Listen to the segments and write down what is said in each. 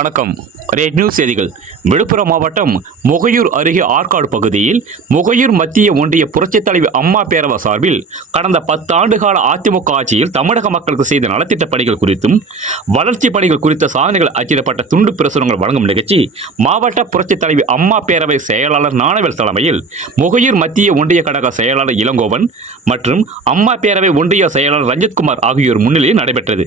வணக்கம். Red news செய்திகள். விழுப்புரம் மாவட்டம் முகையூர் அருகே ஆற்காடு பகுதியில் முகையூர் மத்திய ஒன்றிய புரட்சித் தலைவி அம்மா பேரவை சார்பில் கடந்த 10 ஆண்டுகால அதிமுக ஆட்சியில் தமிழக மக்களுக்கு செய்த நலத்திட்ட பணிகள் குறித்தும் வளர்ச்சி பணிகள் குறித்த சாதனைகள் அச்சிடப்பட்ட துண்டு பிரசுரங்கள் வழங்கும் நிகழ்ச்சி மாவட்ட புரட்சித் தலைவி அம்மா பேரவை செயலாளர் ஞானவேல் தலைமையில் முகையூர் மத்திய ஒன்றிய கழக செயலாளர் இளங்கோவன் மற்றும் அம்மா பேரவை ஒன்றிய செயலாளர் ரஞ்சித்குமார் ஆகியோர் முன்னிலையில் நடைபெற்றது.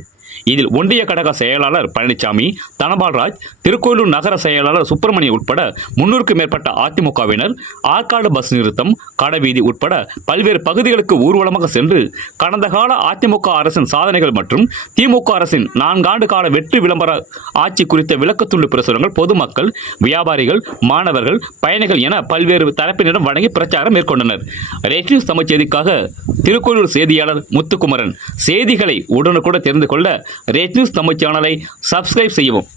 இதில் ஒன்றிய கழக செயலாளர் பழனிசாமி, தனபால்ராஜ், திருக்கோயிலூர் நகர செயலாளர் சுப்பிரமணியம் உட்பட 300க்கும் மேற்பட்ட அதிமுகவினர் ஆற்காடு பஸ் நிறுத்தம், கடைவீதி உட்பட பல்வேறு பகுதிகளுக்கு ஊர்வலமாக சென்று கடந்த கால அதிமுக அரசின் சாதனைகள் மற்றும் திமுக அரசின் 4 ஆண்டு கால வெற்றி விளம்பர ஆட்சி குறித்த விளக்கத்துண்டு பிரசுரங்கள் பொதுமக்கள், வியாபாரிகள், மாணவர்கள், பயணிகள் என பல்வேறு தரப்பினரிடம் வழங்கி பிரச்சாரம் மேற்கொண்டனர். ரெட் நியூஸ் தமிழ் செய்திக்காக திருக்கோயிலூர் செய்தியாளர் முத்துக்குமரன். செய்திகளை உடனுக்குடன் தெரிந்து கொள்ள ரெட் நியூஸ் தமிழ் சேனலை சப்ஸ்கிரைப் செய்யவும்.